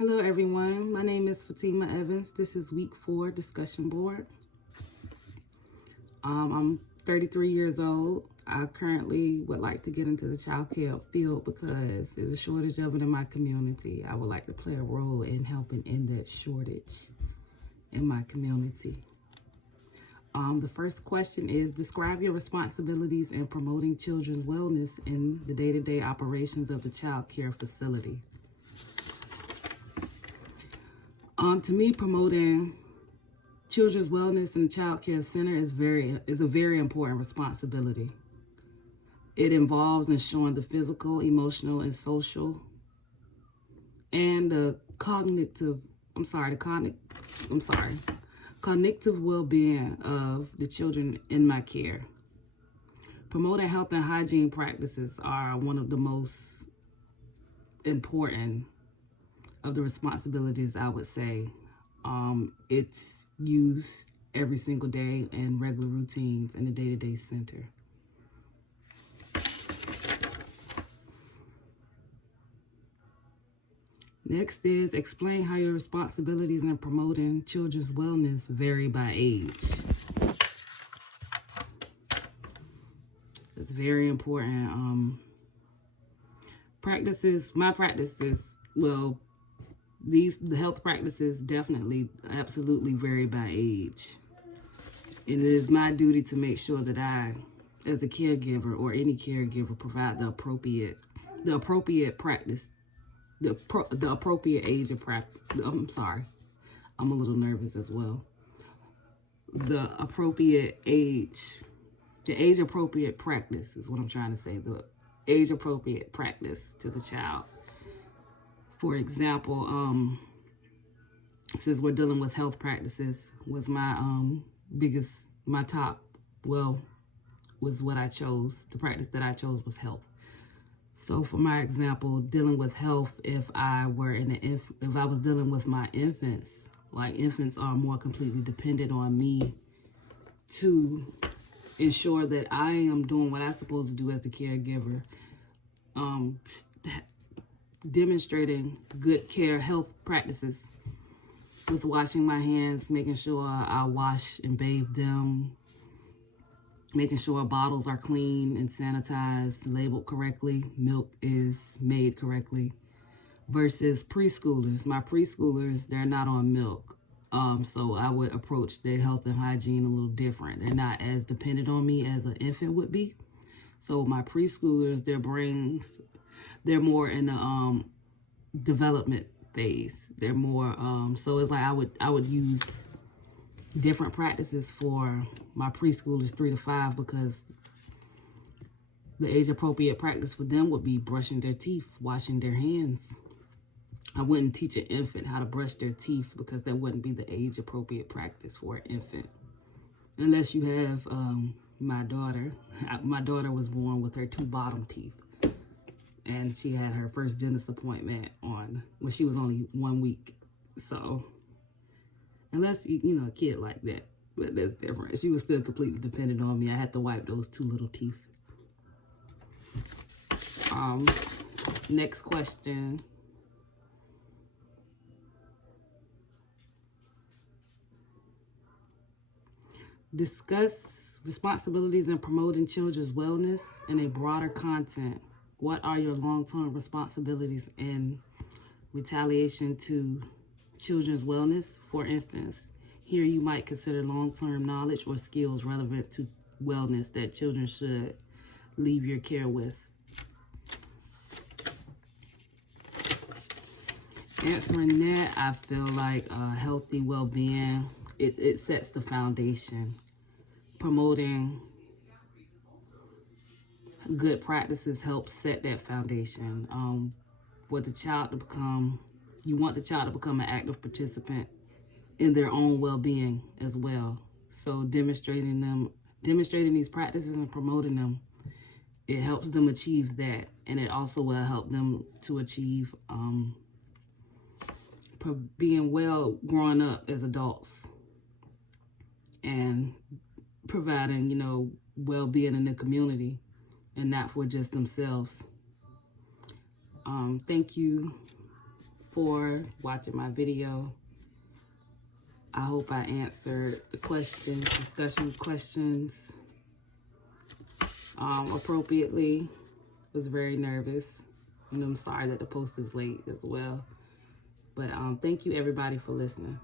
Hello everyone, my name is Fatima Evans. This is week 4 discussion board. I'm 33 years old. I currently would like to get into the child care field because there's a shortage of it in my community. I would like to play a role in helping end that shortage in my community. The first question is, describe your responsibilities in promoting children's wellness in the day-to-day operations of the child care facility. To me, promoting children's wellness in the child care center is a very important responsibility. It involves ensuring the physical, emotional, and social, and the cognitive well-being of the children in my care. Promoting health and hygiene practices are one of the most important of the responsibilities, I would say. It's used every single day in regular routines in the day-to-day center. Next is, explain how your responsibilities in promoting children's wellness vary by age. It's very important. The health practices definitely, absolutely vary by age. And it is my duty to make sure that I, as a caregiver or any caregiver, provide the appropriate practice, the appropriate age of practice. I'm sorry, I'm a little nervous as well. The age appropriate practice is what I'm trying to say. The age appropriate practice to the child. For example, since we're dealing with health practices, was what I chose. The practice that I chose was health. So for my example, dealing with health, if I was dealing with my infants, like infants are more completely dependent on me to ensure that I am doing what I'm supposed to do as the caregiver, demonstrating good health practices with washing my hands, making sure I wash and bathe them, making sure bottles are clean and sanitized, labeled correctly, milk is made correctly, versus preschoolers. My preschoolers, they're not on milk. So I would approach their health and hygiene a little different. They're not as dependent on me as an infant would be. So my preschoolers, they're more in the development phase. They're more so it's like I would use different practices for my preschoolers 3 to 5, because the age appropriate practice for them would be brushing their teeth, washing their hands. I wouldn't teach an infant how to brush their teeth because that wouldn't be the age appropriate practice for an infant. Unless you have my daughter. My daughter was born with her 2 bottom teeth. And she had her first dentist appointment when she was only 1 week. So, unless, a kid like that, but that's different. She was still completely dependent on me. I had to wipe those 2 little teeth. Next question. Discuss responsibilities in promoting children's wellness in a broader content. What are your long-term responsibilities in retaliation to children's wellness? For instance, here you might consider long-term knowledge or skills relevant to wellness that children should leave your care with. Answering that, I feel like healthy well-being, it sets the foundation. Promoting good practices helps set that foundation. For the child to become, you want the child to become an active participant in their own well-being as well. So demonstrating these practices and promoting them, it helps them achieve that. And it also will help them to achieve being well growing up as adults and providing, well-being in the community and not for just themselves. Thank you for watching my video. I hope I answered the questions, discussion questions appropriately. Was very nervous. And I'm sorry that the post is late as well. But thank you everybody for listening.